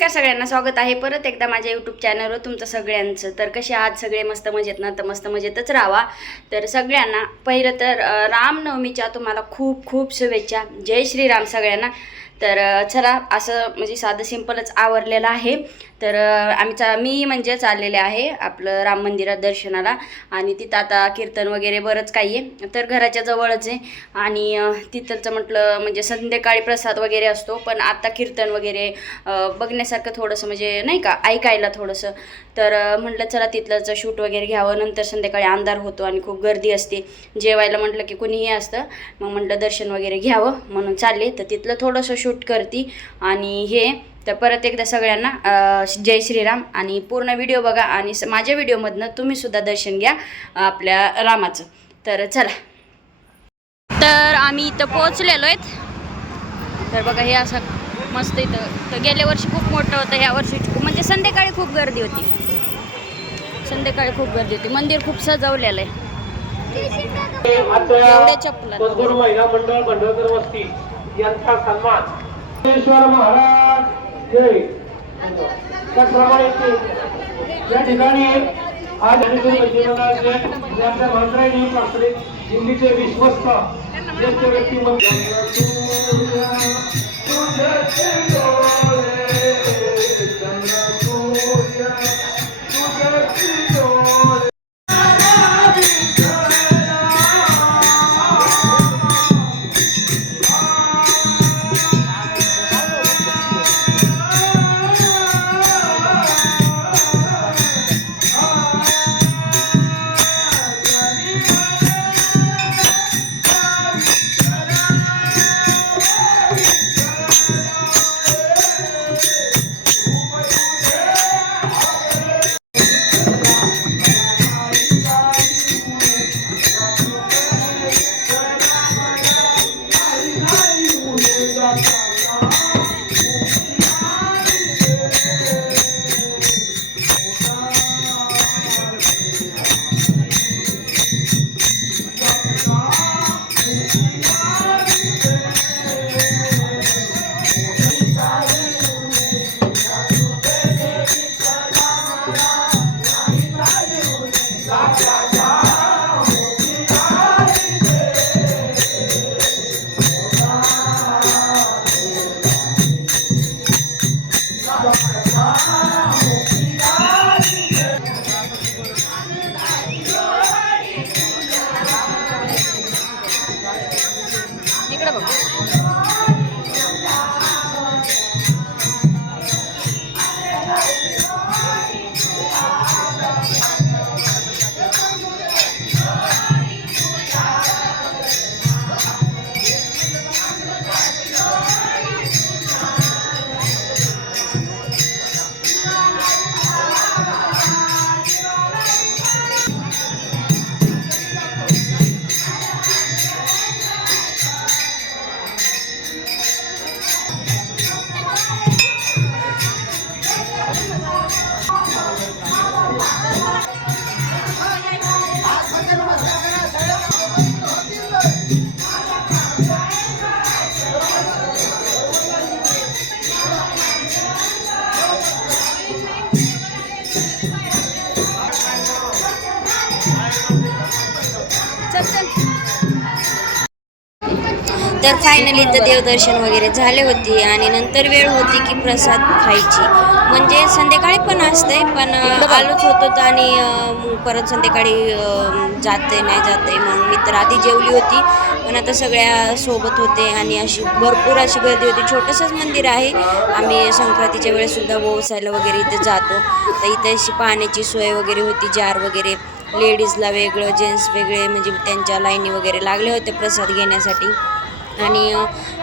नमस्कार सगळ्यांना, स्वागत आहे परत एकदा माझ्या यूट्यूब चॅनलवर तुमचं सगळ्यांचं. तर कसे आहात सगळे? मस्त मजेत ना? तर मस्त मजेतच राहावा. तर सगळ्यांना पहिलं तर रामनवमीच्या तुम्हाला खूप खूप शुभेच्छा. जय श्रीराम सगळ्यांना. तर चला, असं म्हणजे साधं सिंपलच आवरलेलं आहे. तर मी म्हणजे चाललेले आहे आपलं राम मंदिरात दर्शनाला, आणि तिथं आता कीर्तन वगैरे बरंच काही आहे. तर घराच्या जवळच आहे, आणि तिथलचं म्हटलं म्हणजे संध्याकाळी प्रसाद वगैरे असतो, पण आता कीर्तन वगैरे बघण्यासारखं थोडंसं म्हणजे नाही का, ऐकायला थोडंसं. तर म्हटलं चला तिथलंच शूट वगैरे घ्यावं. नंतर संध्याकाळी अंधार होतो आणि खूप गर्दी असते. जेवायला म्हटलं की कुणीही असतं, मग म्हटलं दर्शन वगैरे घ्यावं म्हणून चालले. तर तिथलं थोडंसं शूट करते. आणि हे तर परत एकदा सगळ्यांना जय श्रीराम. आणि पूर्ण व्हिडिओ बघा, आणि माझ्या व्हिडिओमधनं तुम्हीसुद्धा दर्शन घ्या आपल्या रामाचं. तर चला, तर आम्ही इथं पोहोचलेलो आहेत. तर बघा, हे असं मस्त इथं. तर गेल्या वर्षी खूप मोठं होतं, ह्या वर्षी म्हणजे संध्याकाळी खूप गर्दी होती. संध्याकाळी खूप गर्दी होती. मंदिर खूप सजवलेलं आहे. एवढे चप्पल महिला मंडळ भंडारकर वस्ती यांचा सन्मान महाराज जय. त्याप्रमाणे या ठिकाणी आज आपल्या मंत्र्यांनी प्रचलित हिंदीचे विश्वस्त ज्येष्ठ व्यक्तिमत्व इकडे बघ. तर फायनली तर देवदर्शन वगैरे झाले होते, आणि नंतर वेळ होती की प्रसाद खायची. म्हणजे संध्याकाळी पण असते, पण आलोच होतो. आणि परत संध्याकाळी जाते नाही जाते. मग मी तर आधी जेवली होती, पण आता सगळ्या सोबत होते, आणि अशी भरपूर अशी गर्दी होती. छोटंसंच मंदिर आहे. आम्ही संक्रांतीच्या वेळेसुद्धा ओवसायला वगैरे इथे जातो. तर इथे अशी पाण्याची सोय वगैरे होती, जार वगैरे. लेडीजला वेगळं, जेंट्स वेगळे, म्हणजे त्यांच्या लाईनी वगैरे लागल्या होत्या प्रसाद घेण्यासाठी. आणि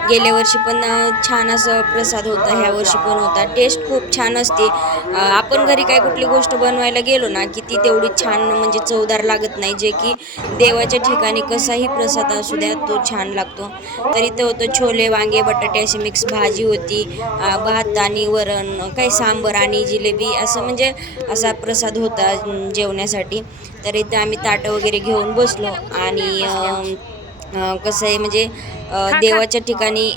गेल्या वर्षी पण छान असं प्रसाद होता, ह्या वर्षी पण होता. टेस्ट खूप छान असते. आपण घरी काय कुठली गोष्ट बनवायला गेलो ना की ती तेवढी छान म्हणजे चवदार लागत नाही. जे की देवाच्या ठिकाणी कसाही प्रसाद असू द्या, तो छान लागतो. तर इथं होतं छोले, वांगे, बटाटे अशी मिक्स भाजी होती, भात आणि वरण, काही सांबर आणि जिलेबी, असं म्हणजे असा प्रसाद होता जेवण्यासाठी. तर इथं आम्ही ताटं वगैरे घेऊन बसलो. आणि कसं आहे म्हणजे देवाच्या ठिकाणी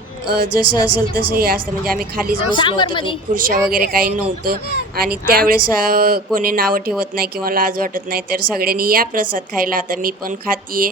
जसं असेल तसं हे असतं. म्हणजे आम्ही खालीच बसलो होतो, तो खुर्च्या वगैरे काही नव्हतं आणि त्यावेळेस कोणी नावं ठेवत नाही किंवा लाज वाटत नाही. तर सगळ्यांनी या प्रसाद खायला. आता मी पण खातीये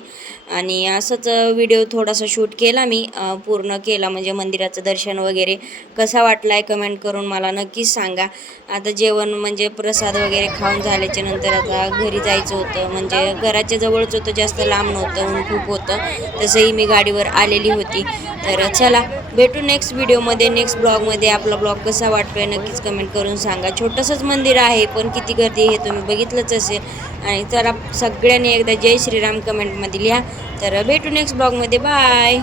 आणि असंच व्हिडिओ थोडासा शूट केला मी, पूर्ण केला म्हणजे मंदिराचं दर्शन वगैरे. कसा वाटलाय कमेंट करून मला नक्कीच सांगा. आता जेवण म्हणजे प्रसाद वगैरे खाऊन झाल्याच्या नंतर आता घरी जायचं होतं. म्हणजे घराच्या जवळच होतं, जास्त लांब नव्हतं, ऊन खूप होतं. तसंही मी गाडीवर आलेली होती. तर चला भेटू नेक्स्ट व्हिडिओमध्ये, नेक्स्ट ब्लॉगमध्ये. आपला ब्लॉग कसा वाटतोय नक्कीच कमेंट करून सांगा. छोटंसंच मंदिर आहे पण किती गर्दी हे तुम्ही बघितलंच असेल. आणि चला सगळ्यांनी एकदा जय श्रीराम कमेंटमध्ये लिहा. तर भेटू नेक्स्ट ब्लॉगमध्ये. बाय.